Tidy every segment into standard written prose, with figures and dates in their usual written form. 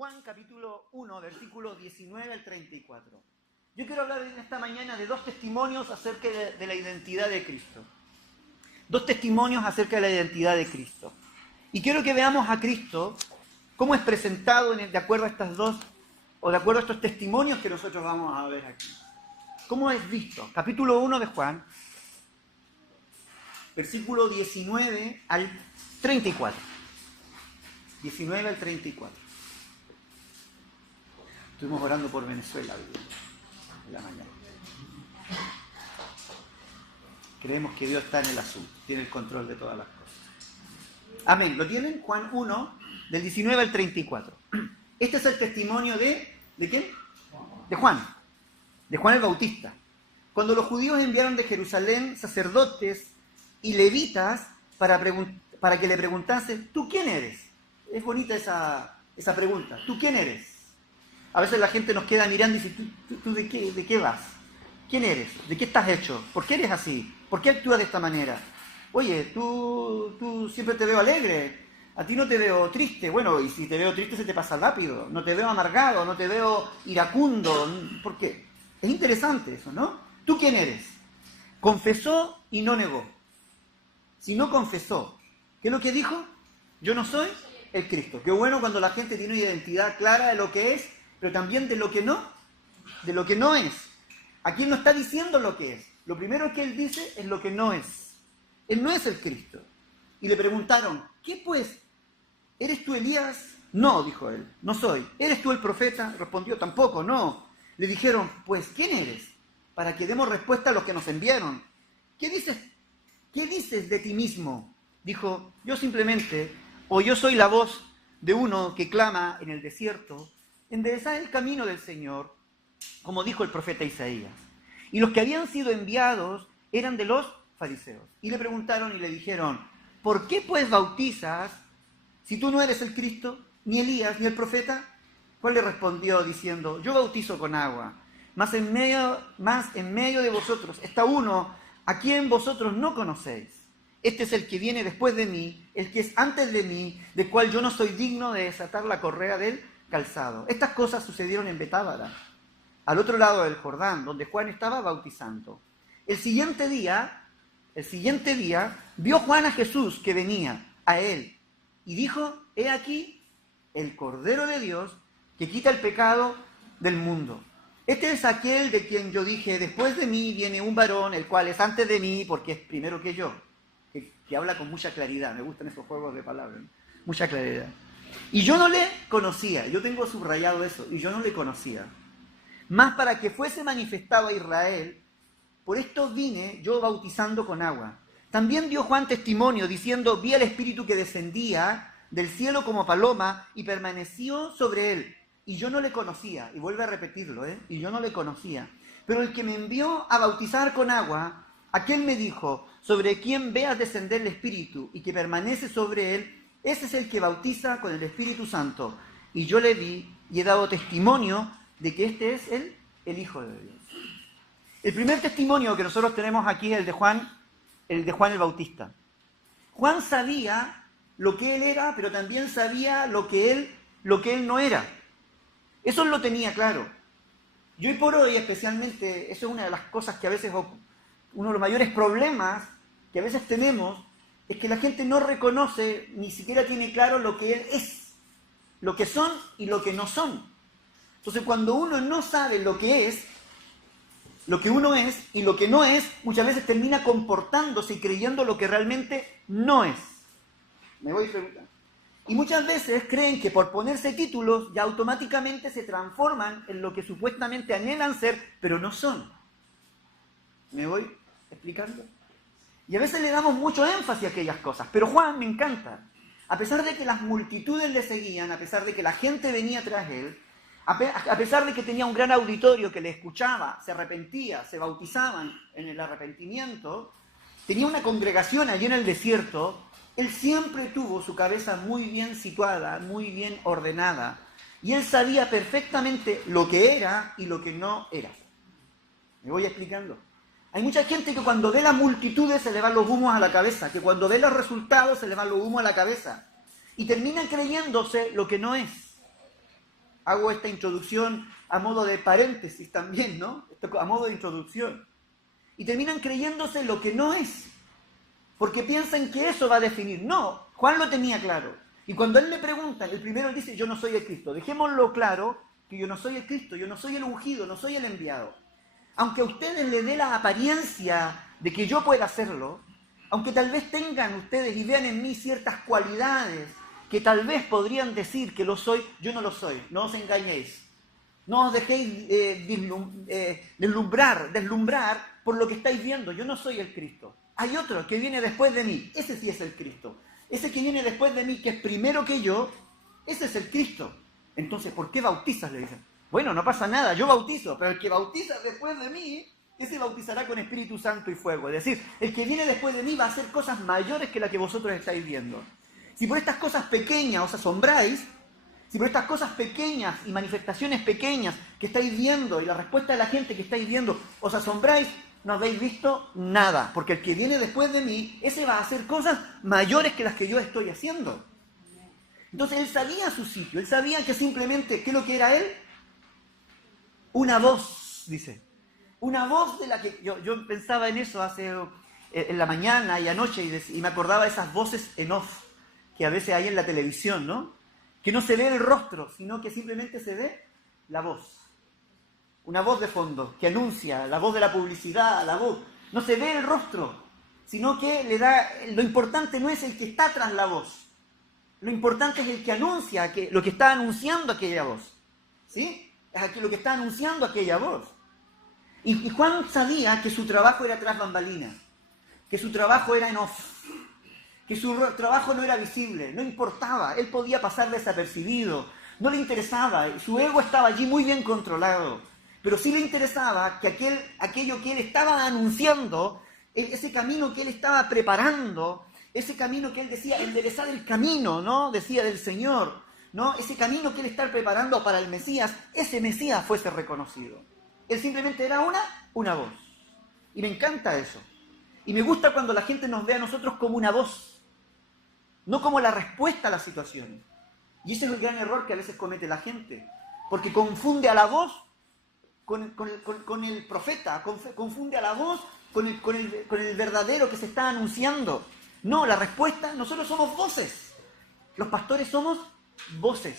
Juan capítulo 1, versículos 19 al 34. Yo quiero hablar en esta mañana de dos testimonios acerca de la identidad de Cristo. Dos testimonios acerca de la identidad de Cristo. Y quiero que veamos a Cristo cómo es presentado de acuerdo a estas dos, o de acuerdo a estos testimonios que nosotros vamos a ver aquí. ¿Cómo es visto? Capítulo 1 de Juan, versículo 19 al 34. 19 al 34. Estuvimos orando por Venezuela en la mañana. Creemos que Dios está en el asunto, tiene el control de todas las cosas. Amén. ¿Lo tienen? Juan 1, del 19 al 34. Este es el testimonio ¿de quién? De Juan el Bautista. Cuando los judíos enviaron de Jerusalén sacerdotes y levitas para que le preguntasen, ¿tú quién eres? Es bonita esa pregunta. ¿Tú quién eres? A veces la gente nos queda mirando y dice, ¿tú de qué vas? ¿Quién eres? ¿De qué estás hecho? ¿Por qué eres así? ¿Por qué actúas de esta manera? Oye, tú siempre te veo alegre, a ti no te veo triste. Bueno, y si te veo triste se te pasa rápido. No te veo amargado, no te veo iracundo. ¿Por qué? Es interesante eso, ¿no? ¿Tú quién eres? Confesó y no negó. Si no confesó, ¿qué es lo que dijo? Yo no soy el Cristo. Qué bueno cuando la gente tiene una identidad clara de lo que es, pero también de lo que no es. Aquí no está diciendo lo que es. Lo primero que él dice es lo que no es. Él no es el Cristo. Y le preguntaron, ¿qué pues? ¿Eres tú Elías? No, dijo él, no soy. ¿Eres tú el profeta? Respondió, tampoco, no. Le dijeron, pues, ¿quién eres? Para que demos respuesta a los que nos enviaron. ¿Qué dices de ti mismo? Dijo, yo simplemente, o yo soy la voz de uno que clama en el desierto, enderezad el camino del Señor, como dijo el profeta Isaías. Y los que habían sido enviados eran de los fariseos. Y le preguntaron y le dijeron, ¿por qué pues bautizas si tú no eres el Cristo, ni Elías, ni el profeta? ¿Cuál le respondió diciendo, yo bautizo con agua, mas en medio de vosotros está uno a quien vosotros no conocéis. Este es el que viene después de mí, el que es antes de mí, del cual yo no soy digno de desatar la correa del calzado. Estas cosas sucedieron en Betábara, al otro lado del Jordán, donde Juan estaba bautizando. El siguiente día, vio Juan a Jesús que venía a él y dijo, he aquí el Cordero de Dios que quita el pecado del mundo. Este es aquel de quien yo dije, después de mí viene un varón, el cual es antes de mí, porque es primero que yo. Que habla con mucha claridad, me gustan esos juegos de palabras, ¿no? Mucha claridad. Y yo no le conocía, yo tengo subrayado eso, y yo no le conocía. Más para que fuese manifestado a Israel, por esto vine yo bautizando con agua. También dio Juan testimonio, diciendo, vi al Espíritu que descendía del cielo como paloma, y permaneció sobre él. Y yo no le conocía, y vuelve a repetirlo, y yo no le conocía. Pero el que me envió a bautizar con agua, aquel me dijo, sobre quien veas descender el Espíritu y que permanece sobre él, ese es el que bautiza con el Espíritu Santo. Y yo le vi y he dado testimonio de que este es el Hijo de Dios. El primer testimonio que nosotros tenemos aquí es el de Juan el Bautista. Juan sabía lo que él era, pero también sabía lo que él no era. Eso lo tenía claro. Y hoy por hoy, especialmente, eso es una de las cosas que a veces uno de los mayores problemas que a veces tenemos es que la gente no reconoce, ni siquiera tiene claro lo que él es, lo que son y lo que no son. Entonces, cuando uno no sabe lo que es, lo que uno es y lo que no es, muchas veces termina comportándose y creyendo lo que realmente no es. Me voy a preguntar. Y muchas veces creen que por ponerse títulos ya automáticamente se transforman en lo que supuestamente anhelan ser, pero no son. ¿Me voy explicando? Y a veces le damos mucho énfasis a aquellas cosas, pero Juan me encanta. A pesar de que las multitudes le seguían, a pesar de que la gente venía tras él, a pesar de que tenía un gran auditorio que le escuchaba, se arrepentía, se bautizaban en el arrepentimiento, tenía una congregación allí en el desierto, él siempre tuvo su cabeza muy bien situada, muy bien ordenada, y él sabía perfectamente lo que era y lo que no era. ¿Me voy explicando? Hay mucha gente que cuando ve las multitudes se le van los humos a la cabeza, que cuando ve los resultados se le van los humos a la cabeza, y terminan creyéndose lo que no es. Hago esta introducción a modo de paréntesis también, ¿no? A modo de introducción. Y terminan creyéndose lo que no es, porque piensan que eso va a definir. No, Juan lo tenía claro. Y cuando él le pregunta, el primero dice, yo no soy el Cristo. Dejémoslo claro, que yo no soy el Cristo, yo no soy el ungido, no soy el enviado. Aunque a ustedes les dé la apariencia de que yo pueda hacerlo, aunque tal vez tengan ustedes y vean en mí ciertas cualidades que tal vez podrían decir que lo soy, yo no lo soy, no os engañéis. No os dejéis deslumbrar por lo que estáis viendo, yo no soy el Cristo. Hay otro que viene después de mí, ese sí es el Cristo. Ese que viene después de mí, que es primero que yo, ese es el Cristo. Entonces, ¿por qué bautizas? Le dicen. Bueno, no pasa nada, yo bautizo, pero el que bautiza después de mí, ese bautizará con Espíritu Santo y fuego. Es decir, el que viene después de mí va a hacer cosas mayores que las que vosotros estáis viendo. Si por estas cosas pequeñas os asombráis, si por estas cosas pequeñas y manifestaciones pequeñas que estáis viendo y la respuesta de la gente que estáis viendo os asombráis, no habéis visto nada, porque el que viene después de mí, ese va a hacer cosas mayores que las que yo estoy haciendo. Entonces él sabía su sitio, él sabía que simplemente, ¿qué es lo que era él? Una voz, dice. Una voz de la que yo pensaba en eso en la mañana y anoche y me acordaba de esas voces en off que a veces hay en la televisión, ¿no? Que no se ve el rostro, sino que simplemente se ve la voz. Una voz de fondo que anuncia, la voz de la publicidad, la voz. No se ve el rostro, sino que le da. Lo importante no es el que está tras la voz. Lo importante es el que anuncia, lo que está anunciando aquella voz. ¿Sí? Es lo que está anunciando aquella voz. Y Juan sabía que su trabajo era tras bambalinas, que su trabajo era en off, que su trabajo no era visible, no importaba, él podía pasar desapercibido, no le interesaba, su ego estaba allí muy bien controlado, pero sí le interesaba que aquello que él estaba anunciando, ese camino que él estaba preparando, ese camino que él decía, enderezar el camino, ¿no? Decía del Señor, ¿no? Ese camino que él estaba preparando para el Mesías, ese Mesías fuese reconocido. Él simplemente era una voz. Y me encanta eso. Y me gusta cuando la gente nos ve a nosotros como una voz, no como la respuesta a las situaciones. Y ese es el gran error que a veces comete la gente, porque confunde a la voz con el profeta, confunde a la voz con el verdadero que se está anunciando. No, la respuesta, nosotros somos voces. Los pastores somos voces.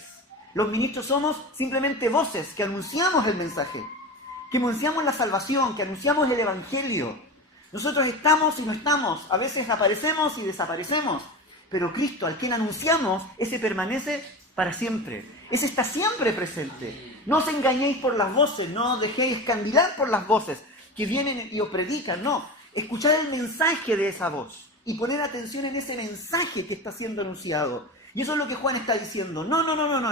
Los ministros somos simplemente voces que anunciamos el mensaje, que anunciamos la salvación, que anunciamos el evangelio. Nosotros estamos y no estamos, a veces aparecemos y desaparecemos, pero Cristo, al quien anunciamos, ese permanece para siempre. Ese está siempre presente. No os engañéis por las voces, no os dejéis escandilar por las voces que vienen y os predican, no. Escuchad el mensaje de esa voz y poner atención en ese mensaje que está siendo anunciado. Y eso es lo que Juan está diciendo. No,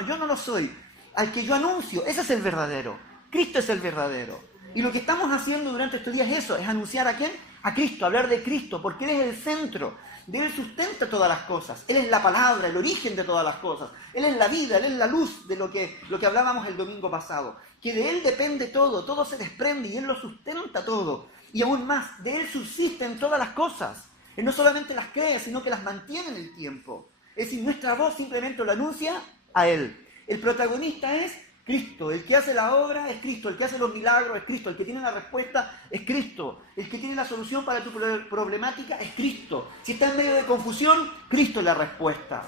yo no lo soy. Al que yo anuncio, ese es el verdadero. Cristo es el verdadero. Y lo que estamos haciendo durante estos días es eso, es anunciar a ¿quién? A Cristo, hablar de Cristo, porque Él es el centro. De Él sustenta todas las cosas. Él es la palabra, el origen de todas las cosas. Él es la vida, Él es la luz de lo que hablábamos el domingo pasado. Que de Él depende todo se desprende y Él lo sustenta todo. Y aún más, de Él subsisten todas las cosas. Él no solamente las crea, sino que las mantiene en el tiempo. Es decir, nuestra voz simplemente lo anuncia a Él. El protagonista es Cristo. El que hace la obra es Cristo. El que hace los milagros es Cristo. El que tiene la respuesta es Cristo. El que tiene la solución para tu problemática es Cristo. Si estás en medio de confusión, Cristo es la respuesta.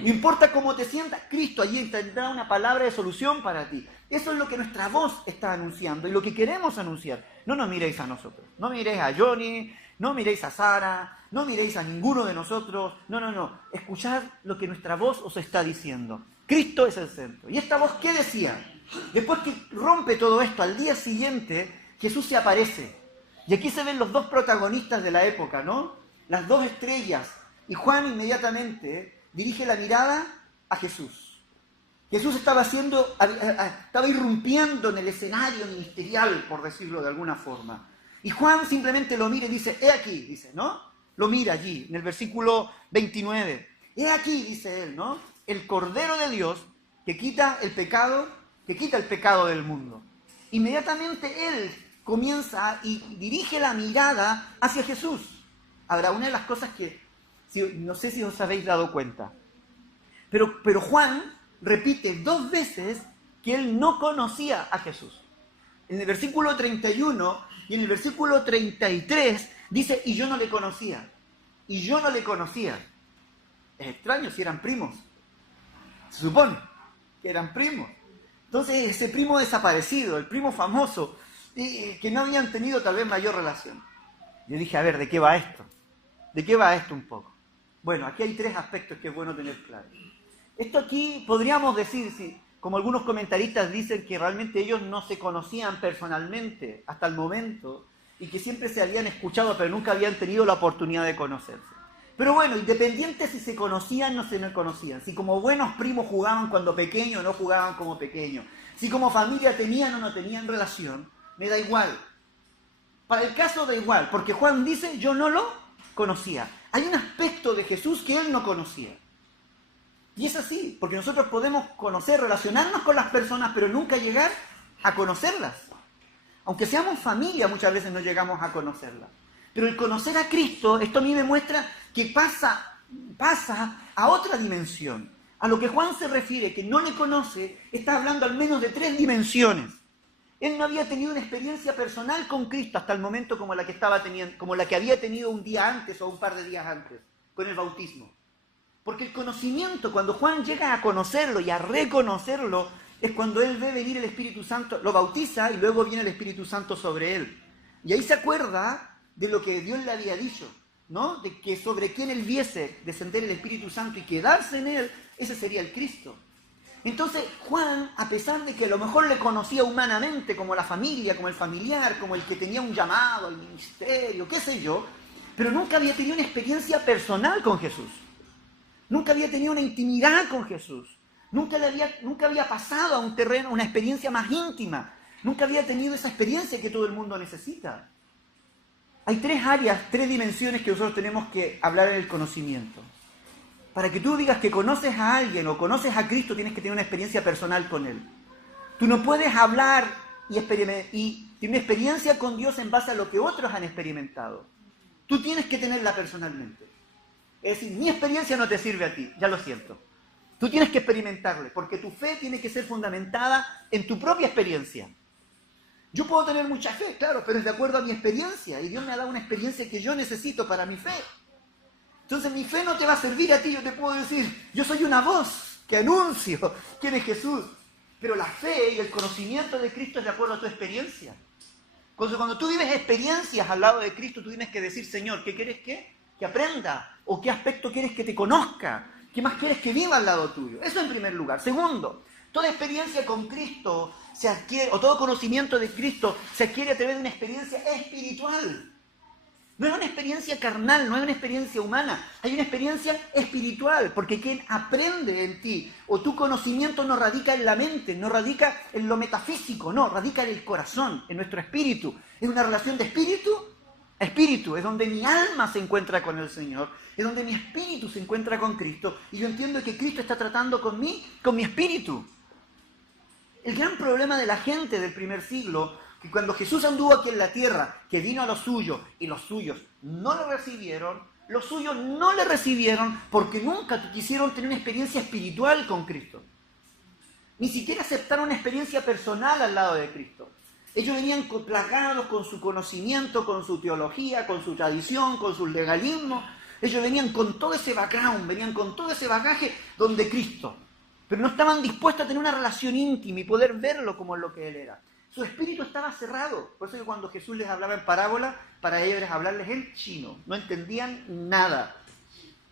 No importa cómo te sientas, Cristo allí tendrá una palabra de solución para ti. Eso es lo que nuestra voz está anunciando y lo que queremos anunciar. No nos miréis a nosotros. No miréis a Johnny, no miréis a Sara, no miréis a ninguno de nosotros. No. Escuchad lo que nuestra voz os está diciendo. Cristo es el centro. ¿Y esta voz qué decía? Después que rompe todo esto, al día siguiente, Jesús se aparece. Y aquí se ven los dos protagonistas de la época, ¿no? Las dos estrellas. Y Juan inmediatamente dirige la mirada a Jesús. Jesús estaba irrumpiendo en el escenario ministerial, por decirlo de alguna forma. Y Juan simplemente lo mira y dice, he aquí, dice, ¿no? Lo mira allí, en el versículo 29. He aquí, dice él, ¿no? El Cordero de Dios que quita el pecado del mundo. Inmediatamente él comienza y dirige la mirada hacia Jesús. Habrá una de las cosas que, no sé si os habéis dado cuenta, pero Juan repite 2 veces que él no conocía a Jesús. En el versículo 31 y en el versículo 33 dice, y yo no le conocía. Y yo no le conocía. Es extraño si eran primos. Se supone que eran primos. Entonces ese primo desaparecido, el primo famoso, que no habían tenido tal vez mayor relación. Yo dije, a ver, ¿de qué va esto? ¿De qué va esto un poco? Bueno, aquí hay 3 aspectos que es bueno tener claro. Esto aquí podríamos decir, sí, como algunos comentaristas dicen que realmente ellos no se conocían personalmente hasta el momento y que siempre se habían escuchado pero nunca habían tenido la oportunidad de conocerse. Pero bueno, independiente si se conocían o no se conocían, si como buenos primos jugaban cuando pequeños o no jugaban como pequeños, si como familia tenían o no tenían relación, me da igual. Para el caso da igual, porque Juan dice, yo no lo conocía. Hay un aspecto de Jesús que él no conocía. Y es así, porque nosotros podemos conocer, relacionarnos con las personas, pero nunca llegar a conocerlas. Aunque seamos familia, muchas veces no llegamos a conocerlas. Pero el conocer a Cristo, esto a mí me muestra que pasa a otra dimensión. A lo que Juan se refiere, que no le conoce, está hablando al menos de 3 dimensiones. Él no había tenido una experiencia personal con Cristo hasta el momento como la que estaba teniendo, como la que había tenido un día antes o un par de días antes, con el bautismo. Porque el conocimiento, cuando Juan llega a conocerlo y a reconocerlo, es cuando él ve venir el Espíritu Santo, lo bautiza y luego viene el Espíritu Santo sobre él. Y ahí se acuerda de lo que Dios le había dicho, ¿no? De que sobre quien él viese descender el Espíritu Santo y quedarse en él, ese sería el Cristo. Entonces Juan, a pesar de que a lo mejor le conocía humanamente como la familia, como el familiar, como el que tenía un llamado al ministerio, qué sé yo, pero nunca había tenido una experiencia personal con Jesús. Nunca había tenido una intimidad con Jesús. Nunca había pasado a un terreno, una experiencia más íntima. Nunca había tenido esa experiencia que todo el mundo necesita. Hay 3 áreas, 3 dimensiones que nosotros tenemos que hablar en el conocimiento. Para que tú digas que conoces a alguien o conoces a Cristo, tienes que tener una experiencia personal con Él. Tú no puedes hablar y tener una experiencia con Dios en base a lo que otros han experimentado. Tú tienes que tenerla personalmente. Es decir, mi experiencia no te sirve a ti, ya lo siento. Tú tienes que experimentarle, porque tu fe tiene que ser fundamentada en tu propia experiencia. Yo puedo tener mucha fe, claro, pero es de acuerdo a mi experiencia, y Dios me ha dado una experiencia que yo necesito para mi fe. Entonces mi fe no te va a servir a ti, yo te puedo decir, yo soy una voz que anuncio quién es Jesús, pero la fe y el conocimiento de Cristo es de acuerdo a tu experiencia. Cuando tú vives experiencias al lado de Cristo, tú tienes que decir, Señor, ¿qué quieres que aprenda? ¿O qué aspecto quieres que te conozca? ¿Qué más quieres que viva al lado tuyo? Eso en primer lugar. Segundo, toda experiencia con Cristo se adquiere, o todo conocimiento de Cristo se adquiere a través de una experiencia espiritual. No es una experiencia carnal, no es una experiencia humana, hay una experiencia espiritual, porque quien aprende en ti, o tu conocimiento no radica en la mente, no radica en lo metafísico, no, radica en el corazón, en nuestro espíritu. Es una relación de espíritu a espíritu, es donde mi alma se encuentra con el Señor, es donde mi espíritu se encuentra con Cristo, y yo entiendo que Cristo está tratando con mi espíritu. El gran problema de la gente del primer siglo, que cuando Jesús anduvo aquí en la tierra, que vino a los suyos y los suyos no le recibieron, los suyos no le recibieron porque nunca quisieron tener una experiencia espiritual con Cristo. Ni siquiera aceptaron una experiencia personal al lado de Cristo. Ellos venían plagados con su conocimiento, con su teología, con su tradición, con su legalismo. Ellos venían con todo ese background, venían con todo ese bagaje donde Cristo. Pero no estaban dispuestos a tener una relación íntima y poder verlo como lo que Él era. Su espíritu estaba cerrado. Por eso que cuando Jesús les hablaba en parábola, para ellos era hablarles en chino. No entendían nada.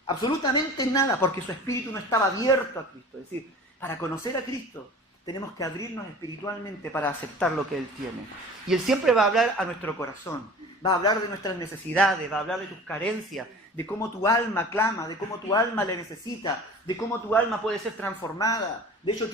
Absolutamente nada, porque su espíritu no estaba abierto a Cristo. Es decir, para conocer a Cristo tenemos que abrirnos espiritualmente para aceptar lo que Él tiene. Y Él siempre va a hablar a nuestro corazón. Va a hablar de nuestras necesidades, va a hablar de tus carencias, de cómo tu alma clama, de cómo tu alma le necesita, de cómo tu alma puede ser transformada. De hecho,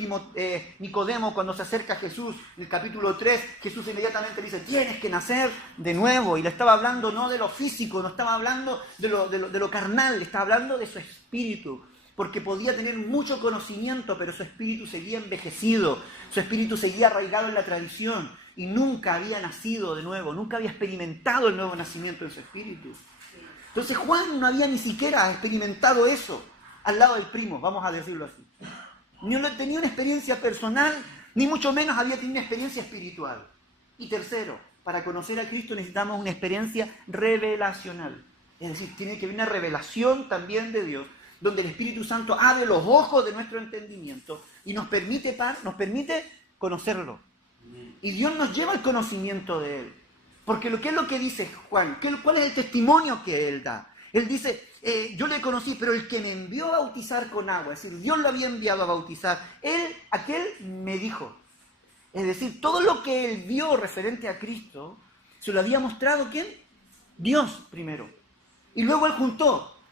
Nicodemo, cuando se acerca a Jesús, en el capítulo 3, Jesús inmediatamente le dice, tienes que nacer de nuevo. Y le estaba hablando no de lo físico, no estaba hablando de lo carnal, le estaba hablando de su espíritu. Porque podía tener mucho conocimiento, pero su espíritu seguía envejecido, su espíritu seguía arraigado en la tradición y nunca había nacido de nuevo, nunca había experimentado el nuevo nacimiento en su espíritu. Entonces Juan no había ni siquiera experimentado eso al lado del primo, vamos a decirlo así. No tenía una experiencia personal ni mucho menos había tenido una experiencia espiritual. Y tercero, para conocer a Cristo necesitamos una experiencia revelacional. Es decir, tiene que haber una revelación también de Dios, donde el Espíritu Santo abre los ojos de nuestro entendimiento y nos permite conocerlo. Y Dios nos lleva al conocimiento de Él. Porque ¿qué es lo que dice Juan? ¿Cuál es el testimonio que Él da? Él dice, yo le conocí, pero el que me envió a bautizar con agua, es decir, Dios lo había enviado a bautizar, aquel me dijo. Es decir, todo lo que él vio referente a Cristo, se lo había mostrado ¿quién? Dios primero. Y luego él juntó,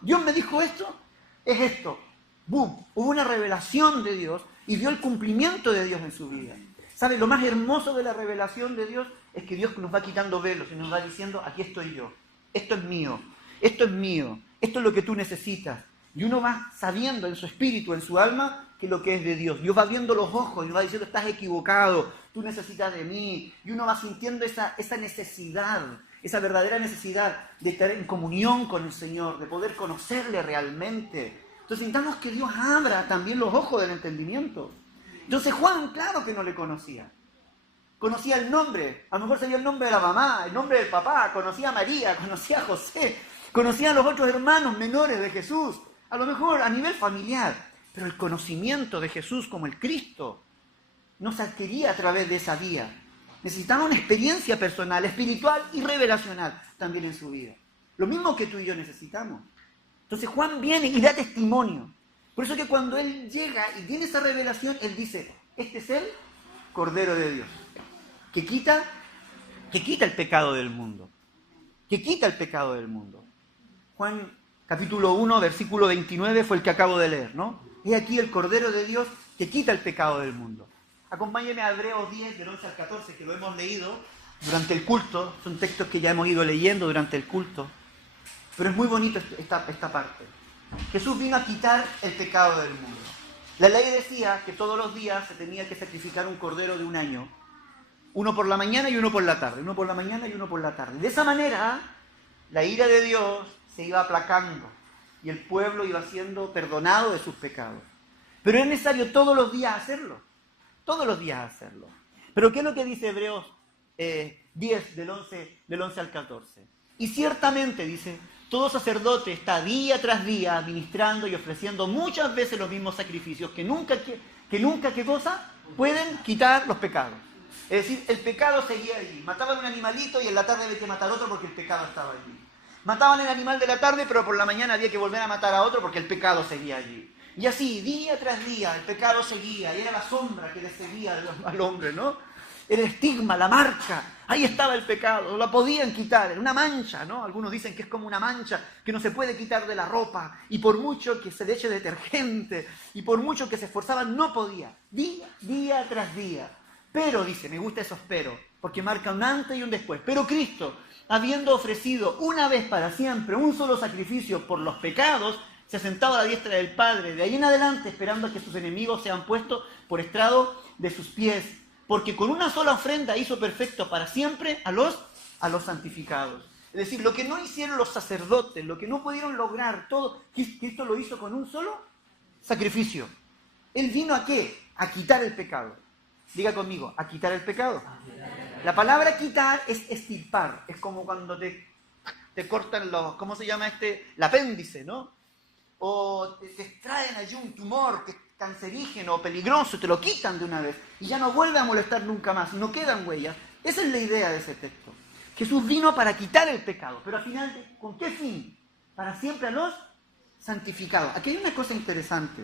Dios me dijo esto, es esto. ¡Bum! Hubo una revelación de Dios y vio el cumplimiento de Dios en su vida. ¿Sabe? Lo más hermoso de la revelación de Dios es que Dios nos va quitando velos y nos va diciendo, aquí estoy yo, esto es mío, esto es mío, esto es lo que tú necesitas. Y uno va sabiendo en su espíritu, en su alma, que lo que es de Dios. Dios va viendo los ojos y va diciendo, estás equivocado, tú necesitas de mí. Y uno va sintiendo esa necesidad, esa verdadera necesidad de estar en comunión con el Señor, de poder conocerle realmente. Entonces necesitamos que Dios abra también los ojos del entendimiento. Entonces Juan, claro que no le conocía. Conocía el nombre, a lo mejor sabía el nombre de la mamá, el nombre del papá, conocía a María, conocía a José, conocía a los otros hermanos menores de Jesús, a lo mejor a nivel familiar. Pero el conocimiento de Jesús como el Cristo no se adquiría a través de esa vía. Necesitaba una experiencia personal, espiritual y revelacional también en su vida. Lo mismo que tú y yo necesitamos. Entonces Juan viene y da testimonio. Por eso que cuando él llega y tiene esa revelación, él dice, este es el Cordero de Dios, que quita el pecado del mundo. Que quita el pecado del mundo. Juan capítulo 1, versículo 29 fue el que acabo de leer, ¿no? He aquí el Cordero de Dios que quita el pecado del mundo. Acompáñeme a Hebreos 10, del 11 al 14, que lo hemos leído durante el culto. Son textos que ya hemos ido leyendo durante el culto. Pero es muy bonito esta parte. Jesús vino a quitar el pecado del mundo. La ley decía que todos los días se tenía que sacrificar un cordero de un año. Uno por la mañana y uno por la tarde. Uno por la mañana y uno por la tarde. De esa manera, la ira de Dios se iba aplacando y el pueblo iba siendo perdonado de sus pecados. Pero es necesario todos los días hacerlo. Todos los días hacerlo. Pero ¿qué es lo que dice Hebreos 10, del 11 al 14? Y ciertamente, dice, todo sacerdote está día tras día administrando y ofreciendo muchas veces los mismos sacrificios que nunca, ¿qué cosa? Pueden quitar los pecados. Es decir, el pecado seguía allí. Mataban un animalito y en la tarde había que matar otro porque el pecado estaba allí. Mataban el animal de la tarde, pero por la mañana había que volver a matar a otro porque el pecado seguía allí. Y así, día tras día, el pecado seguía, y era la sombra que le seguía al hombre, ¿no? El estigma, la marca, ahí estaba el pecado, lo podían quitar, era una mancha, ¿no? Algunos dicen que es como una mancha que no se puede quitar de la ropa, y por mucho que se le eche detergente, y por mucho que se esforzaban, no podía, día tras día. Pero, dice, me gusta esos pero, porque marca un antes y un después. Pero Cristo, habiendo ofrecido una vez para siempre un solo sacrificio por los pecados, se ha sentado a la diestra del Padre, de ahí en adelante esperando a que sus enemigos sean puestos por estrado de sus pies, porque con una sola ofrenda hizo perfecto para siempre a los santificados. Es decir, lo que no hicieron los sacerdotes, lo que no pudieron lograr, todo, Cristo lo hizo con un solo sacrificio. Él vino ¿a qué? A quitar el pecado. Diga conmigo, a quitar el pecado. La palabra quitar es extirpar, es como cuando te cortan los, ¿cómo se llama el apéndice, ¿no? O te extraen allí un tumor que es cancerígeno o peligroso, te lo quitan de una vez y ya no vuelve a molestar nunca más, no quedan huellas. Esa es la idea de ese texto. Jesús vino para quitar el pecado, pero al final, ¿con qué fin? Para siempre a los santificados. Aquí hay una cosa interesante.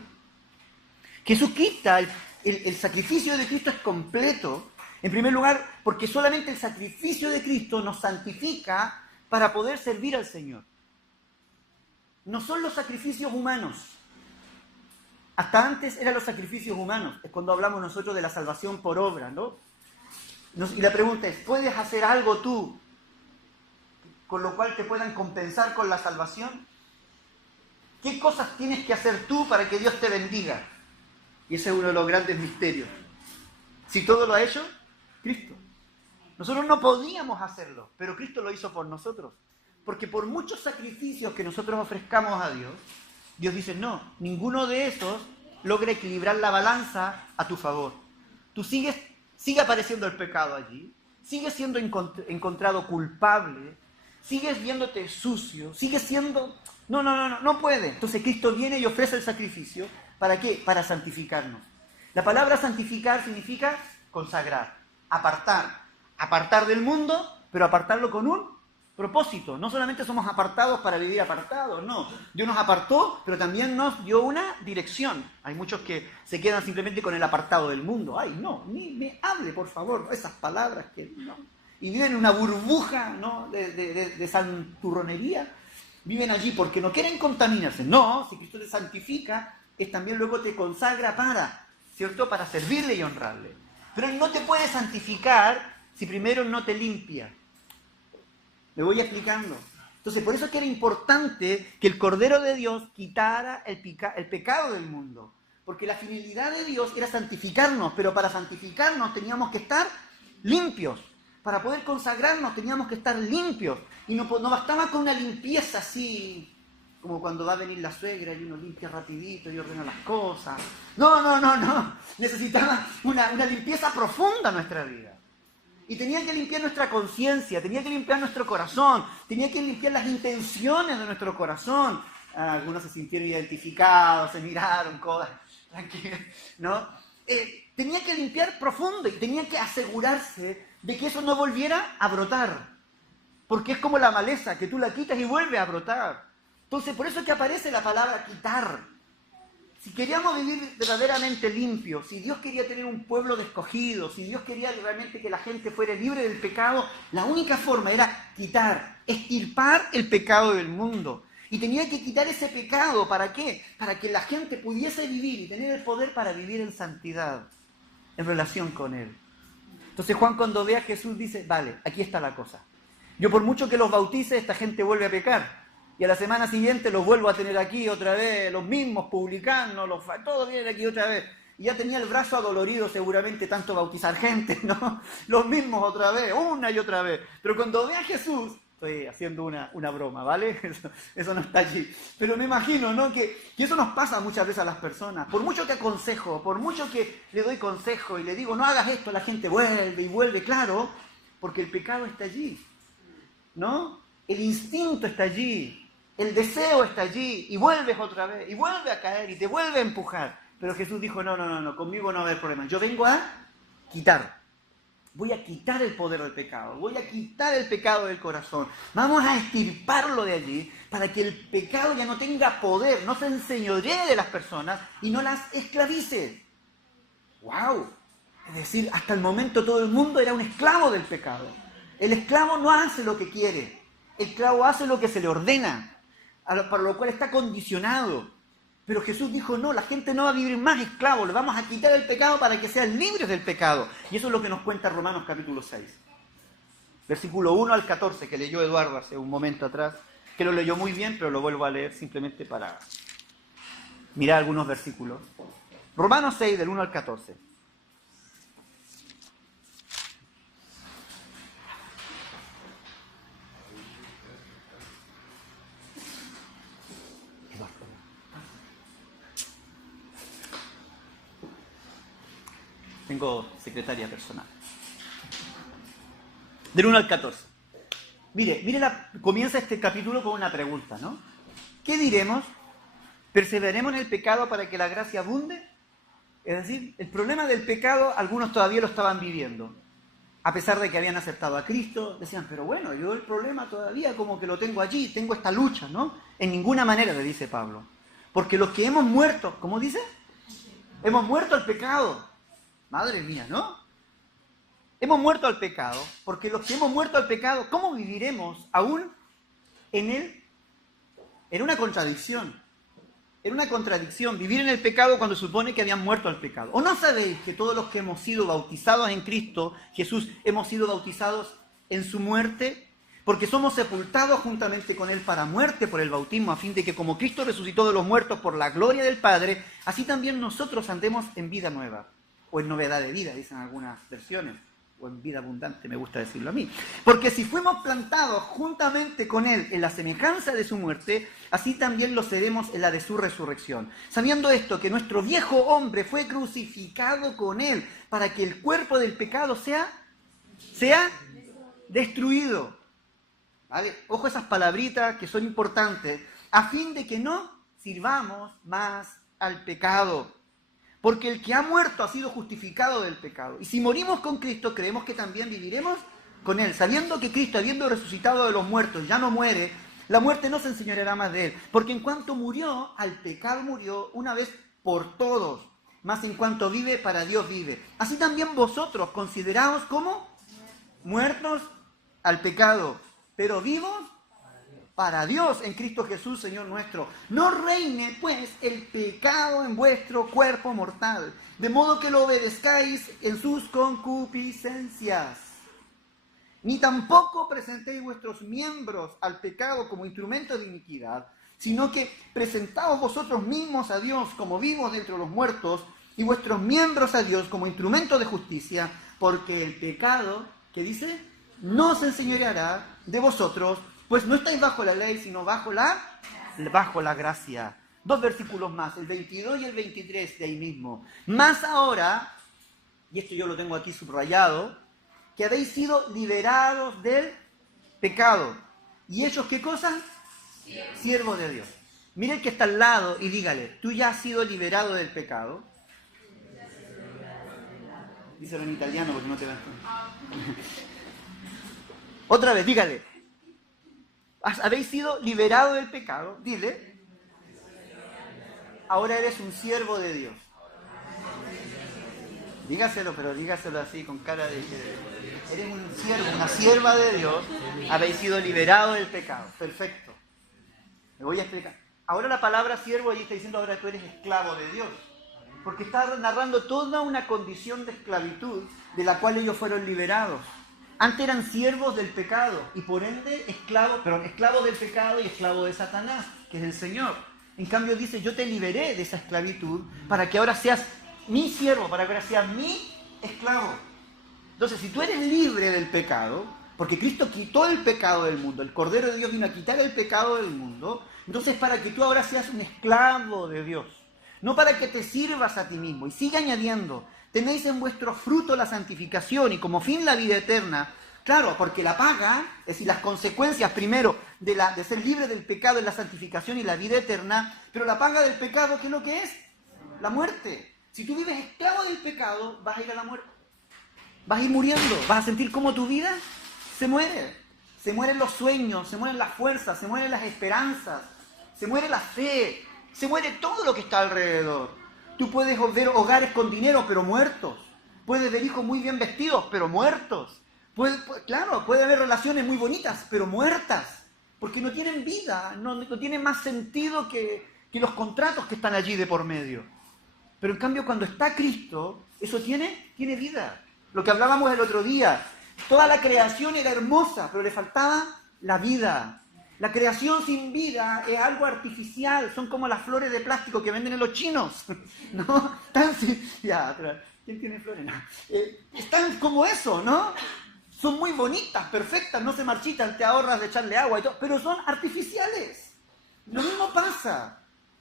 Jesús quita, el sacrificio de Cristo es completo, en primer lugar, porque solamente el sacrificio de Cristo nos santifica para poder servir al Señor. No son los sacrificios humanos. Hasta antes eran los sacrificios humanos. Es cuando hablamos nosotros de la salvación por obra, ¿no? Y la pregunta es, ¿puedes hacer algo tú con lo cual te puedan compensar con la salvación? ¿Qué cosas tienes que hacer tú para que Dios te bendiga? Y ese es uno de los grandes misterios. Si todo lo ha hecho Cristo. Nosotros no podíamos hacerlo, pero Cristo lo hizo por nosotros. Porque por muchos sacrificios que nosotros ofrezcamos a Dios, Dios dice, no, ninguno de esos logra equilibrar la balanza a tu favor. sigue apareciendo el pecado allí, sigues siendo encontrado culpable, sigues viéndote sucio, sigues siendo... No puede. Entonces Cristo viene y ofrece el sacrificio. ¿Para qué? Para santificarnos. La palabra santificar significa consagrar, apartar del mundo, pero apartarlo con un propósito. No solamente somos apartados para vivir apartados, no. Dios nos apartó, pero también nos dio una dirección. Hay muchos que se quedan simplemente con el apartado del mundo. Ay, no, ni me hable, por favor, esas palabras que no. Y viven en una burbuja, ¿no?, de santurronería. Viven allí porque no quieren contaminarse. No, si Cristo te santifica, es también luego te consagra para, ¿cierto?, para servirle y honrarle. Pero Él no te puede santificar si primero no te limpia. Me voy explicando. Entonces, por eso es que era importante que el Cordero de Dios quitara el pecado del mundo. Porque la finalidad de Dios era santificarnos, pero para santificarnos teníamos que estar limpios. Para poder consagrarnos teníamos que estar limpios. Y no bastaba con una limpieza así, como cuando va a venir la suegra y uno limpia rapidito y ordena las cosas. No. Necesitaba una limpieza profunda en nuestra vida. Y tenía que limpiar nuestra conciencia, tenía que limpiar nuestro corazón, tenía que limpiar las intenciones de nuestro corazón. Algunos se sintieron identificados, se miraron, cosas, tranquilos, ¿no? Tenía que limpiar profundo y tenía que asegurarse de que eso no volviera a brotar. Porque es como la maleza, que tú la quitas y vuelve a brotar. Entonces, por eso es que aparece la palabra quitar. Si queríamos vivir verdaderamente limpios, si Dios quería tener un pueblo de escogidos, si Dios quería realmente que la gente fuera libre del pecado, la única forma era quitar, extirpar el pecado del mundo. Y tenía que quitar ese pecado, ¿para qué? Para que la gente pudiese vivir y tener el poder para vivir en santidad, en relación con Él. Entonces Juan, cuando ve a Jesús, dice, vale, aquí está la cosa. Yo por mucho que los bautice, esta gente vuelve a pecar. Y a la semana siguiente los vuelvo a tener aquí otra vez, los mismos publicanos, todos vienen aquí otra vez. Y ya tenía el brazo adolorido seguramente tanto bautizar gente, ¿no? Los mismos otra vez, una y otra vez. Pero cuando ve a Jesús, estoy haciendo una broma, ¿vale? Eso no está allí. Pero me imagino, ¿no?, que eso nos pasa muchas veces a las personas. Por mucho que aconsejo, por mucho que le doy consejo y le digo, no hagas esto, la gente vuelve y vuelve, claro, porque el pecado está allí, ¿no? El instinto está allí. El deseo está allí y vuelves otra vez y vuelve a caer y te vuelve a empujar. Pero Jesús dijo, no, conmigo no va a haber problema. Yo vengo a quitar. Voy a quitar el poder del pecado. Voy a quitar el pecado del corazón. Vamos a extirparlo de allí para que el pecado ya no tenga poder, no se enseñoree de las personas y no las esclavice. ¡Wow! Es decir, hasta el momento todo el mundo era un esclavo del pecado. El esclavo no hace lo que quiere. El esclavo hace lo que se le ordena, para lo cual está condicionado. Pero Jesús dijo, no, la gente no va a vivir más esclavo, le vamos a quitar el pecado para que sean libres del pecado. Y eso es lo que nos cuenta Romanos capítulo 6. Versículo 1 al 14, que leyó Eduardo hace un momento atrás, que lo leyó muy bien, pero lo vuelvo a leer simplemente para mirar algunos versículos. Romanos 6, del 1 al 14. Tengo secretaria personal. Del 1 al 14. Mire, comienza este capítulo con una pregunta, ¿no? ¿Qué diremos? ¿Perseveraremos en el pecado para que la gracia abunde? Es decir, el problema del pecado, algunos todavía lo estaban viviendo. A pesar de que habían aceptado a Cristo, decían, pero bueno, yo el problema todavía como que lo tengo allí, tengo esta lucha, ¿no? En ninguna manera, le dice Pablo. Porque los que hemos muerto, ¿cómo dice? Hemos muerto al pecado. Madre mía, ¿no? Hemos muerto al pecado, porque los que hemos muerto al pecado, ¿cómo viviremos aún en él? En una contradicción. En una contradicción, vivir en el pecado cuando supone que habían muerto al pecado. ¿O no sabéis que todos los que hemos sido bautizados en Cristo, Jesús, hemos sido bautizados en su muerte? Porque somos sepultados juntamente con Él para muerte por el bautismo, a fin de que como Cristo resucitó de los muertos por la gloria del Padre, así también nosotros andemos en vida nueva. O en novedad de vida, dicen algunas versiones. o en vida abundante, me gusta decirlo a mí. Porque si fuimos plantados juntamente con Él en la semejanza de su muerte, así también lo seremos en la de su resurrección. Sabiendo esto, que nuestro viejo hombre fue crucificado con Él, para que el cuerpo del pecado sea destruido. ¿Vale? Ojo a esas palabritas que son importantes, a fin de que no sirvamos más al pecado. Porque el que ha muerto ha sido justificado del pecado. Y si morimos con Cristo, creemos que también viviremos con Él. Sabiendo que Cristo, habiendo resucitado de los muertos, ya no muere, la muerte no se enseñoreará más de Él. Porque en cuanto murió, al pecado murió una vez por todos. Mas en cuanto vive, para Dios vive. Así también vosotros consideraos como muertos al pecado, pero vivos para Dios en Cristo Jesús, Señor nuestro. No reine, pues, el pecado en vuestro cuerpo mortal, de modo que lo obedezcáis en sus concupiscencias. Ni tampoco presentéis vuestros miembros al pecado como instrumentos de iniquidad, sino que presentaos vosotros mismos a Dios como vivos de entre los muertos, y vuestros miembros a Dios como instrumentos de justicia, porque el pecado, ¿qué dice? No se enseñoreará de vosotros, pues no estáis bajo la ley, sino bajo la gracia. 2 versículos más, el 22 y el 23 de ahí mismo. Más ahora, y esto yo lo tengo aquí subrayado, que habéis sido liberados del pecado. ¿Y hechos qué cosa? Siervos de Dios. Mire el que está al lado y dígale, ¿tú ya has sido liberado del pecado? Díselo en italiano porque no te das cuenta. Otra vez, dígale. ¿Habéis sido liberados del pecado? Dile. Ahora eres un siervo de Dios. Dígaselo, pero dígaselo así, con cara de que eres un siervo, una sierva de Dios. Habéis sido liberados del pecado. Perfecto. Me voy a explicar. Ahora la palabra siervo allí está diciendo, ahora tú eres esclavo de Dios. Porque está narrando toda una condición de esclavitud de la cual ellos fueron liberados. Antes eran siervos del pecado y por ende esclavos del pecado y esclavos de Satanás, que es el Señor. En cambio dice, yo te liberé de esa esclavitud para que ahora seas mi siervo, para que ahora seas mi esclavo. Entonces, si tú eres libre del pecado, porque Cristo quitó el pecado del mundo, el Cordero de Dios vino a quitar el pecado del mundo, entonces para que tú ahora seas un esclavo de Dios, no para que te sirvas a ti mismo. Y sigue añadiendo, tenéis en vuestro fruto la santificación y como fin la vida eterna. Claro, porque la paga, es decir, las consecuencias primero de ser libre del pecado es la santificación y la vida eterna, pero la paga del pecado, ¿qué es lo que es? La muerte. Si tú vives esclavo del pecado, vas a ir a la muerte. Vas a ir muriendo, vas a sentir cómo tu vida se muere. Se mueren los sueños, se mueren las fuerzas, se mueren las esperanzas, se muere la fe, se muere todo lo que está alrededor. Tú puedes ver hogares con dinero, pero muertos. Puedes ver hijos muy bien vestidos, pero muertos. Puede haber relaciones muy bonitas, pero muertas. Porque no tienen vida, no tienen más sentido que los contratos que están allí de por medio. Pero en cambio, cuando está Cristo, eso tiene vida. Lo que hablábamos el otro día, toda la creación era hermosa, pero le faltaba la vida. La creación sin vida es algo artificial, son como las flores de plástico que venden en los chinos, ¿no? ¿Quién tiene flores? No. Están como eso, ¿no? Son muy bonitas, perfectas, no se marchitan, te ahorras de echarle agua y todo, pero son artificiales. Lo mismo pasa.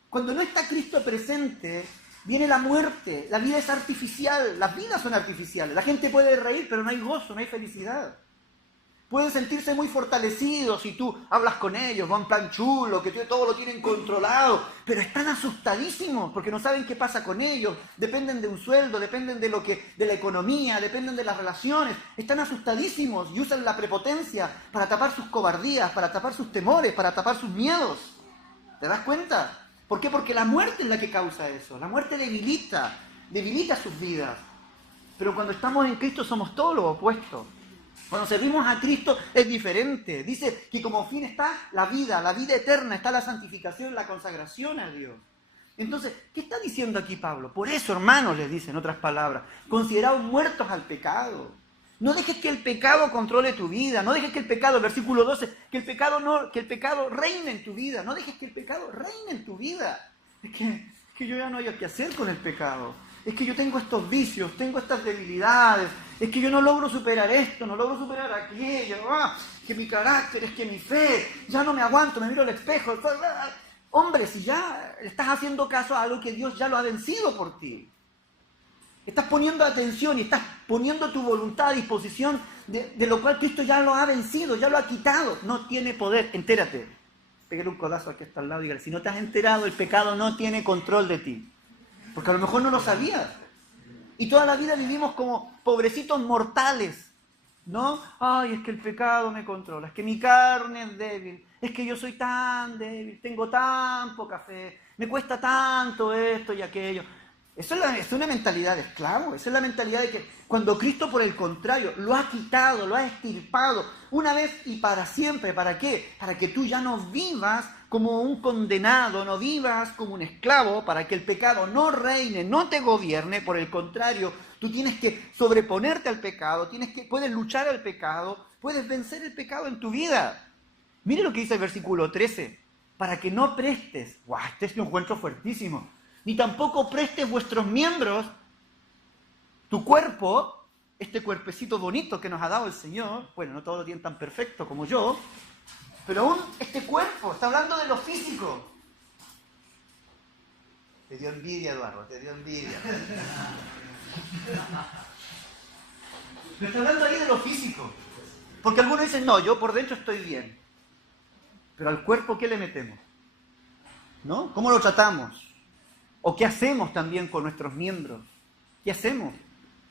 Cuando no está Cristo presente, viene la muerte, la vida es artificial, las vidas son artificiales. La gente puede reír, pero no hay gozo, no hay felicidad. Pueden sentirse muy fortalecidos si tú hablas con ellos, van plan chulo, que todo lo tienen controlado, pero están asustadísimos porque no saben qué pasa con ellos, dependen de un sueldo, dependen de la economía, dependen de las relaciones, están asustadísimos y usan la prepotencia para tapar sus cobardías, para tapar sus temores, para tapar sus miedos. ¿Te das cuenta? ¿Por qué? Porque la muerte es la que causa eso, la muerte debilita sus vidas, pero cuando estamos en Cristo somos todo lo opuesto. Cuando servimos a Cristo es diferente. Dice que como fin está la vida eterna, está la santificación, la consagración a Dios. Entonces, ¿qué está diciendo aquí Pablo? Por eso, hermanos, les dice en otras palabras, consideraos muertos al pecado. No dejes que el pecado controle tu vida, no dejes que el pecado, versículo 12, que el pecado reine en tu vida, no dejes que el pecado reine en tu vida. Es que yo ya no hay qué hacer con el pecado. es que yo tengo estos vicios, tengo estas debilidades, es que yo no logro superar esto, no logro superar aquello, que mi carácter, es que mi fe, ya no me aguanto, me miro al espejo. Hombre, si ya estás haciendo caso a algo que Dios ya lo ha vencido por ti. Estás poniendo atención y estás poniendo tu voluntad a disposición de lo cual Cristo ya lo ha vencido, ya lo ha quitado. No tiene poder. Entérate. Pégale un codazo al que está al lado y dígale, si no te has enterado, el pecado no tiene control de ti. Porque a lo mejor no lo sabías. Y toda la vida vivimos como pobrecitos mortales, ¿no? Ay, es que el pecado me controla, es que mi carne es débil, es que yo soy tan débil, tengo tan poca fe, me cuesta tanto esto y aquello. Eso es una mentalidad de esclavo, esa es la mentalidad de que cuando Cristo, por el contrario, lo ha quitado, lo ha extirpado, una vez y para siempre. ¿Para qué? Para que tú ya no vivas como un condenado, no vivas como un esclavo, para que el pecado no reine, no te gobierne. Por el contrario, tú tienes que sobreponerte al pecado, puedes luchar al pecado, puedes vencer el pecado en tu vida. Mire lo que dice el versículo 13, para que no prestes, este es un encuentro fuertísimo, ni tampoco prestes vuestros miembros, tu cuerpo, este cuerpecito bonito que nos ha dado el Señor, bueno, no todo lo tienen tan perfecto como yo, pero aún este cuerpo, está hablando de lo físico. Te dio envidia, Eduardo, te dio envidia. Pero está hablando ahí de lo físico, porque algunos dicen, no, yo por dentro estoy bien, pero al cuerpo, ¿qué le metemos? ¿No? ¿Cómo lo tratamos? ¿O qué hacemos también con nuestros miembros? ¿Qué hacemos?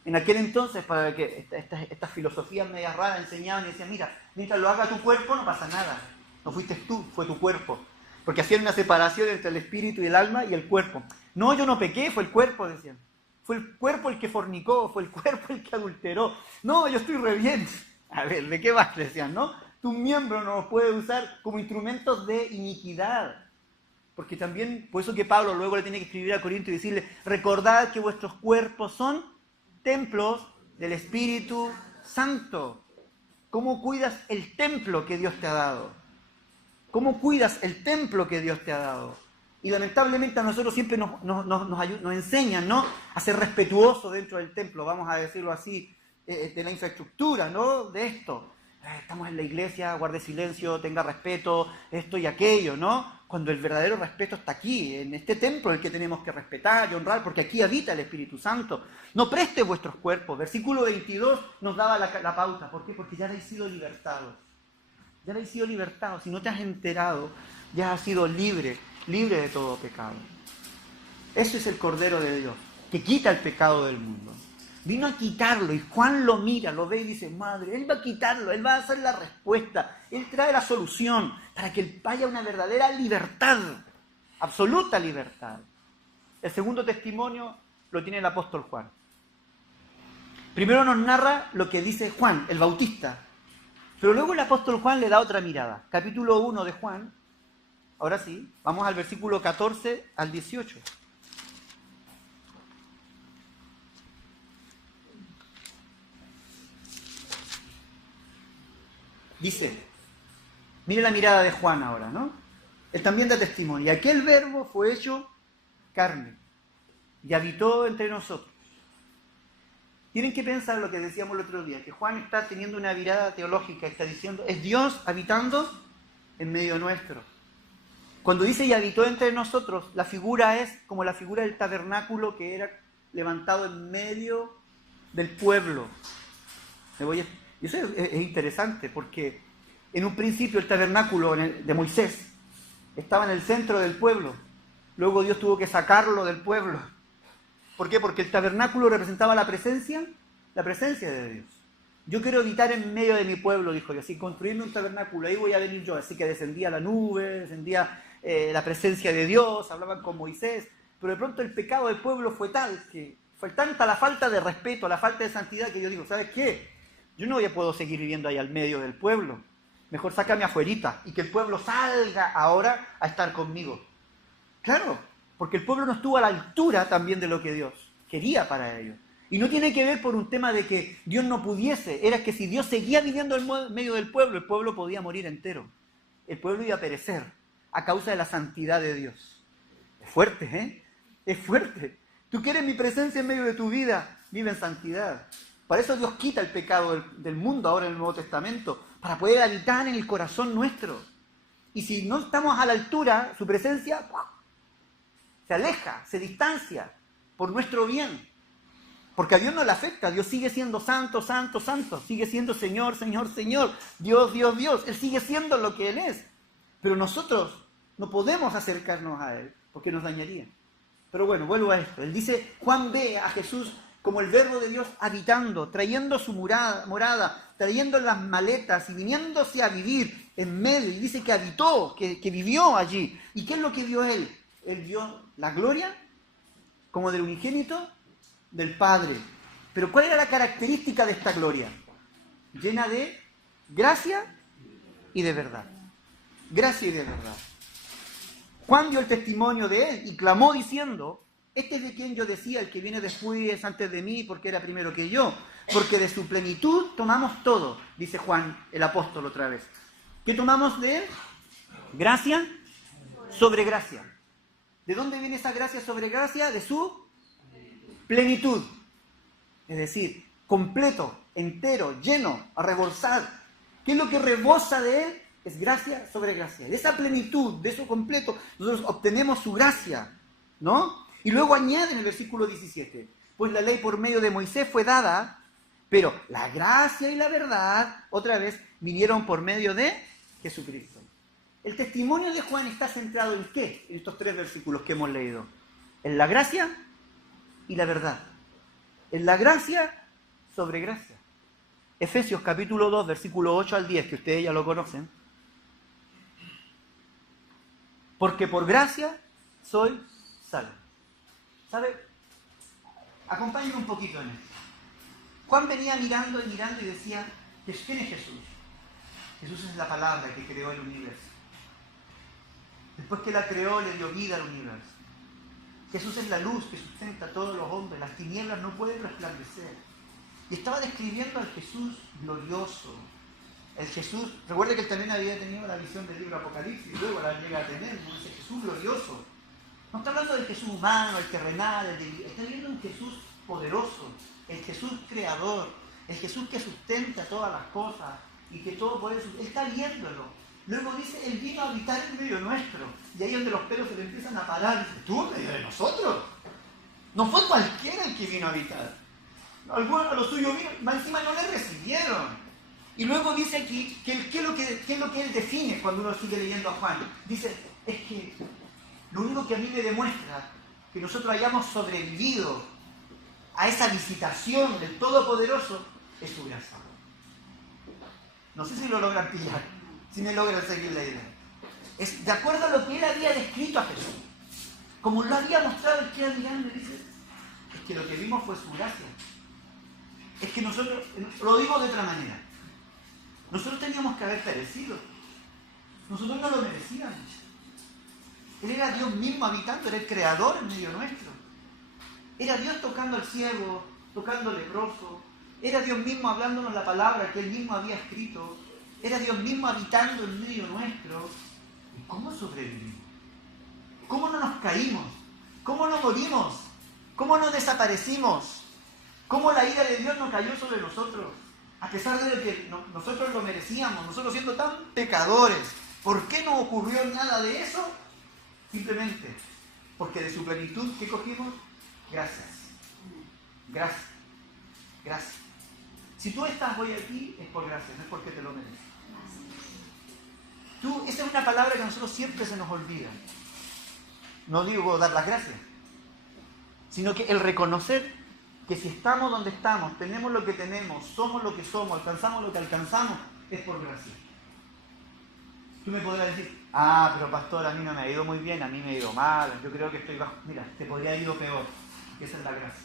En aquel entonces, para que estas filosofías medias raras enseñaban y decían, mira, mientras lo haga tu cuerpo no pasa nada. No fuiste tú, fue tu cuerpo. Porque hacían una separación entre el espíritu y el alma y el cuerpo. No, yo no pequé, fue el cuerpo, decían. Fue el cuerpo el que fornicó, fue el cuerpo el que adulteró. No, yo estoy re bien. A ver, ¿de qué vas? Decían, ¿no? Tu miembro no los puede usar como instrumentos de iniquidad. Porque también, por eso que Pablo luego le tiene que escribir a Corinto y decirle, recordad que vuestros cuerpos son templos del Espíritu Santo. ¿Cómo cuidas el templo que Dios te ha dado? ¿Cómo cuidas el templo que Dios te ha dado? Y lamentablemente a nosotros siempre nos enseñan, ¿no?, a ser respetuosos dentro del templo, vamos a decirlo así, de la infraestructura, ¿no?, de esto. Estamos en la iglesia, guarde silencio, tenga respeto, esto y aquello, ¿no? Cuando el verdadero respeto está aquí, en este templo el que tenemos que respetar y honrar, porque aquí habita el Espíritu Santo. No preste vuestros cuerpos. Versículo 22 nos daba la pauta. ¿Por qué? Porque ya habéis sido libertados. Ya habéis sido libertados. Si no te has enterado, ya has sido libre de todo pecado. Ese es el Cordero de Dios, que quita el pecado del mundo. Vino a quitarlo y Juan lo mira, lo ve y dice, madre, Él va a quitarlo, Él va a hacer la respuesta, Él trae la solución para que haya una verdadera libertad, absoluta libertad. El segundo testimonio lo tiene el apóstol Juan. Primero nos narra lo que dice Juan, el Bautista, pero luego el apóstol Juan le da otra mirada. Capítulo 1 de Juan, ahora sí, vamos al versículo 14 al 18. Dice, mire la mirada de Juan ahora, ¿no? Él también da testimonio. Y aquel verbo fue hecho carne y habitó entre nosotros. Tienen que pensar lo que decíamos el otro día, que Juan está teniendo una mirada teológica, está diciendo, es Dios habitando en medio nuestro. Cuando dice y habitó entre nosotros, la figura es como la figura del tabernáculo que era levantado en medio del pueblo. Y eso es interesante porque en un principio el tabernáculo de Moisés estaba en el centro del pueblo. Luego Dios tuvo que sacarlo del pueblo. ¿Por qué? Porque el tabernáculo representaba la presencia de Dios. Yo quiero habitar en medio de mi pueblo, dijo Dios, y construirme un tabernáculo, ahí voy a venir yo. Así que descendía la nube, descendía la presencia de Dios, hablaban con Moisés. Pero de pronto el pecado del pueblo fue tal, que fue tanta la falta de respeto, la falta de santidad, que yo digo, ¿sabes qué? Yo no puedo seguir viviendo ahí al medio del pueblo. Mejor sácame afuerita y que el pueblo salga ahora a estar conmigo. Claro, porque el pueblo no estuvo a la altura también de lo que Dios quería para ellos. Y no tiene que ver por un tema de que Dios no pudiese, era que si Dios seguía viviendo en medio del pueblo, el pueblo podía morir entero. El pueblo iba a perecer a causa de la santidad de Dios. Es fuerte, ¿eh? Es fuerte. Tú quieres mi presencia en medio de tu vida, vive en santidad. Para eso Dios quita el pecado del mundo ahora en el Nuevo Testamento, para poder habitar en el corazón nuestro. Y si no estamos a la altura, su presencia se aleja, se distancia por nuestro bien. Porque a Dios no le afecta, Dios sigue siendo santo, santo, santo, sigue siendo Señor, Señor, Señor, Dios, Dios, Dios. Él sigue siendo lo que Él es. Pero nosotros no podemos acercarnos a Él porque nos dañaría. Pero bueno, vuelvo a esto. Él dice, Juan ve a Jesús como el verbo de Dios habitando, trayendo su morada, trayendo las maletas y viniéndose a vivir en medio. Y dice que habitó, que vivió allí. ¿Y qué es lo que vio Él? Él vio la gloria como del unigénito del Padre. Pero ¿cuál era la característica de esta gloria? Llena de gracia y de verdad. Gracia y de verdad. Juan dio el testimonio de Él y clamó diciendo, este es de quien yo decía, el que viene después antes de mí, porque era primero que yo. Porque de su plenitud tomamos todo, dice Juan, el apóstol otra vez. ¿Qué tomamos de Él? Gracia sobre gracia. ¿De dónde viene esa gracia sobre gracia? De su plenitud. Es decir, completo, entero, lleno, a rebosar. ¿Qué es lo que rebosa de Él? Es gracia sobre gracia. De esa plenitud, de eso completo, nosotros obtenemos su gracia, ¿no? Y luego añade en el versículo 17, pues la ley por medio de Moisés fue dada, pero la gracia y la verdad, otra vez, vinieron por medio de Jesucristo. El testimonio de Juan está centrado en ¿qué? En estos 3 versículos que hemos leído. En la gracia y la verdad. En la gracia sobre gracia. Efesios capítulo 2, versículo 8 al 10, que ustedes ya lo conocen. Porque por gracia soy salvo. ¿Sabe? Acompáñenme un poquito en esto. Juan venía mirando y decía, ¿quién es Jesús? Jesús es la palabra que creó el universo. Después que la creó, le dio vida al universo. Jesús es la luz que sustenta a todos los hombres. Las tinieblas no pueden resplandecer. Y estaba describiendo al Jesús glorioso. El Jesús, recuerde que él también había tenido la visión del libro Apocalipsis, y luego la llega a tener, ¿no? Ese Jesús glorioso. No está hablando del Jesús humano, el terrenal, está viendo un Jesús poderoso, el Jesús creador, el Jesús que sustenta todas las cosas y que todo puede sustentar. Él está viéndolo. Luego dice, Él vino a habitar en medio nuestro. Y ahí es donde los pelos se le empiezan a parar. Dice, ¿tú en medio de nosotros? No fue cualquiera el que vino a habitar. Algunos a los suyos vino, más encima no le recibieron. Y luego dice aquí, ¿qué es lo que Él define cuando uno sigue leyendo a Juan? Dice, es que lo único que a mí me demuestra que nosotros hayamos sobrevivido a esa visitación del Todopoderoso es su gracia. No sé si lo logran pillar, si me logran seguir la idea. Es de acuerdo a lo que Él había descrito a Jesús. Como lo había mostrado, Él queda mirando y dice, es que lo que vimos fue su gracia. Es que nosotros, lo digo de otra manera, nosotros teníamos que haber perecido. Nosotros no lo merecíamos. Él era Dios mismo habitando, era el creador en medio nuestro. Era Dios tocando al ciego, tocando al leproso. Era Dios mismo hablándonos la palabra que Él mismo había escrito. Era Dios mismo habitando en medio nuestro. ¿Y cómo sobrevivimos? ¿Cómo no nos caímos? ¿Cómo no morimos? ¿Cómo no desaparecimos? ¿Cómo la ira de Dios no cayó sobre nosotros? A pesar de que nosotros lo merecíamos, nosotros siendo tan pecadores. ¿Por qué no ocurrió nada de eso? Simplemente porque de su plenitud, ¿qué cogimos? Gracias. Gracias. Gracias. Si tú estás hoy aquí, es por gracia, no es porque te lo mereces. Esa es una palabra que a nosotros siempre se nos olvida. No digo dar las gracias, sino que el reconocer que si estamos donde estamos, tenemos lo que tenemos, somos lo que somos, alcanzamos lo que alcanzamos, es por gracia. Tú me podrás decir, pero pastor, a mí no me ha ido muy bien, a mí me ha ido mal, yo creo que estoy bajo. Mira, te podría haber ido peor. Esa es la gracia.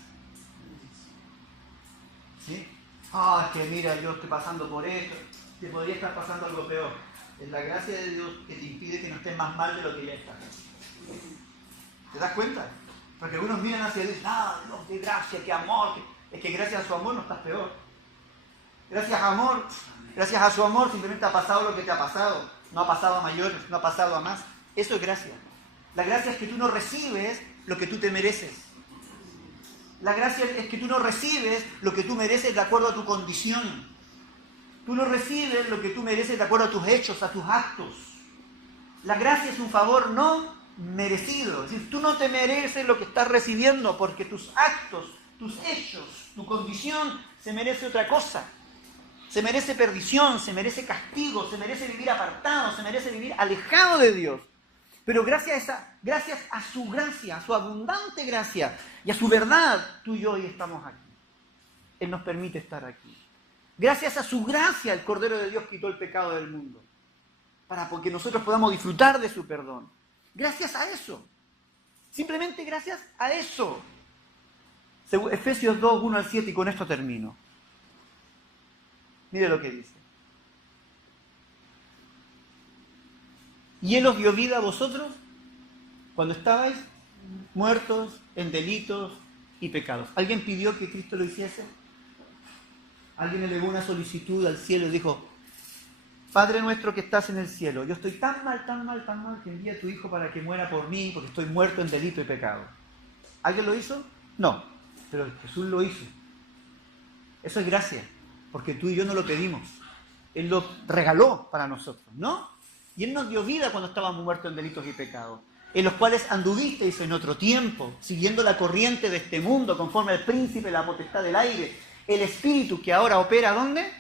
¿Sí? Es que mira, yo estoy pasando por esto, te podría estar pasando algo peor. Es la gracia de Dios que te impide que no estés más mal de lo que ya estás. ¿Te das cuenta? Porque algunos miran hacia Dios y dicen, Dios, qué gracia, qué amor. Es que gracias a su amor no estás peor. Gracias a su amor simplemente ha pasado lo que te ha pasado. No ha pasado a mayores, no ha pasado a más. Eso es gracia. La gracia es que tú no recibes lo que tú te mereces. La gracia es que tú no recibes lo que tú mereces de acuerdo a tu condición. Tú no recibes lo que tú mereces de acuerdo a tus hechos, a tus actos. La gracia es un favor no merecido. Es decir, tú no te mereces lo que estás recibiendo porque tus actos, tus hechos, tu condición se merece otra cosa. Se merece perdición, se merece castigo, se merece vivir apartado, se merece vivir alejado de Dios. Pero gracias a su gracia, a su abundante gracia y a su verdad, tú y yo hoy estamos aquí. Él nos permite estar aquí. Gracias a su gracia, el Cordero de Dios quitó el pecado del mundo, para que nosotros podamos disfrutar de su perdón. Gracias a eso. Simplemente gracias a eso. Efesios 2, 1 al 7, y con esto termino. Mire lo que dice. Y Él os dio vida a vosotros cuando estabais muertos en delitos y pecados. ¿Alguien pidió que Cristo lo hiciese? ¿Alguien elevó una solicitud al cielo y dijo: Padre nuestro que estás en el cielo, yo estoy tan mal, que envía a tu Hijo para que muera por mí, porque estoy muerto en delito y pecado? ¿Alguien lo hizo? No, pero Jesús lo hizo. Eso es gracia, porque tú y yo no lo pedimos. Él lo regaló para nosotros, ¿no? Y Él nos dio vida cuando estábamos muertos en delitos y pecados, en los cuales anduvisteis en otro tiempo, siguiendo la corriente de este mundo, conforme al príncipe de la potestad del aire, el espíritu que ahora opera, ¿dónde?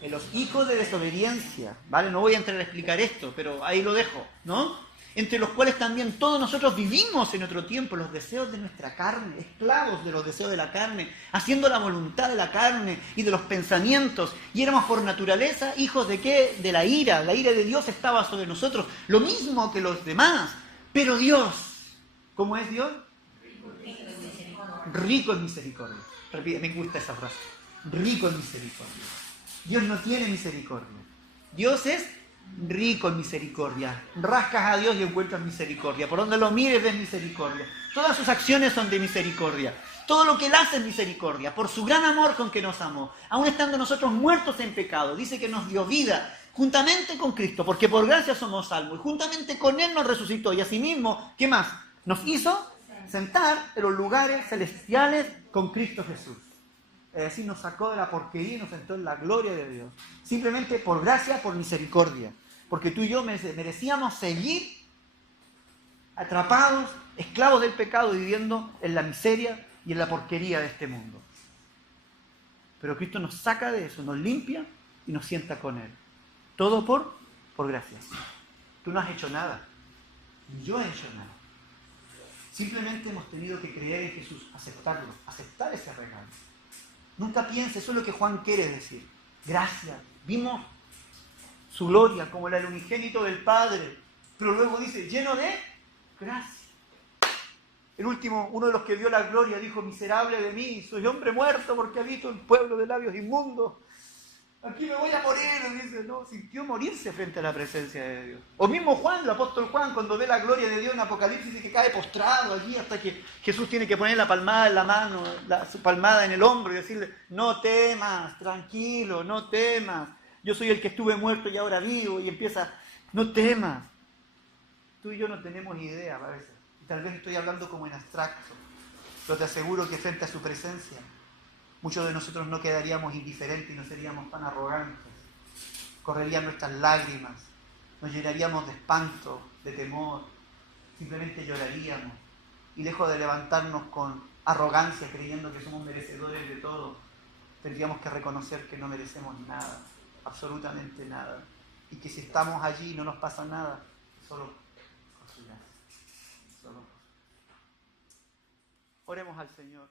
En los hijos de desobediencia, ¿vale? No voy a entrar a explicar esto, pero ahí lo dejo, ¿no? Entre los cuales también todos nosotros vivimos en otro tiempo, los deseos de nuestra carne, esclavos de los deseos de la carne, haciendo la voluntad de la carne y de los pensamientos, y éramos por naturaleza hijos ¿de qué? De la ira de Dios estaba sobre nosotros, lo mismo que los demás, pero Dios, ¿cómo es Dios? Rico en misericordia. Me gusta esa frase, rico en misericordia. Dios no tiene misericordia, Dios es rico en misericordia. Rascas a Dios y encuentras misericordia. Por donde lo mires ves misericordia. Todas sus acciones son de misericordia. Todo lo que Él hace es misericordia. Por su gran amor con que nos amó, aun estando nosotros muertos en pecado, dice que nos dio vida juntamente con Cristo, porque por gracia somos salvos. Y juntamente con Él nos resucitó. Y asimismo, ¿qué más? Nos hizo sentar en los lugares celestiales con Cristo Jesús. Es decir, nos sacó de la porquería y nos sentó en la gloria de Dios. Simplemente por gracia, por misericordia. Porque tú y yo merecíamos seguir atrapados, esclavos del pecado, viviendo en la miseria y en la porquería de este mundo. Pero Cristo nos saca de eso, nos limpia y nos sienta con Él. Todo por gracia. Tú no has hecho nada, ni yo he hecho nada. Simplemente hemos tenido que creer en Jesús, aceptarlo, aceptar ese regalo. Nunca pienses, eso es lo que Juan quiere decir. Gracias. Vimos su gloria como el unigénito del Padre, pero luego dice, lleno de gracia. El último, uno de los que vio la gloria, dijo, miserable de mí, soy hombre muerto porque habito en pueblo de labios inmundos. Aquí me voy a morir, dice, no, sintió morirse frente a la presencia de Dios. O mismo Juan, el apóstol Juan, cuando ve la gloria de Dios en Apocalipsis, dice que cae postrado allí hasta que Jesús tiene que poner la palmada en la mano, su palmada en el hombro y decirle, no temas, tranquilo, no temas. Yo soy el que estuve muerto y ahora vivo, y empieza, no temas. Tú y yo no tenemos ni idea a veces. Y tal vez estoy hablando como en abstracto, pero te aseguro que frente a su presencia, muchos de nosotros no quedaríamos indiferentes y no seríamos tan arrogantes. Correrían nuestras lágrimas, nos llenaríamos de espanto, de temor, simplemente lloraríamos. Y lejos de levantarnos con arrogancia, creyendo que somos merecedores de todo, tendríamos que reconocer que no merecemos nada, absolutamente nada. Y que si estamos allí y no nos pasa nada, solo por su gracia. Solo por su gracia. Oremos al Señor.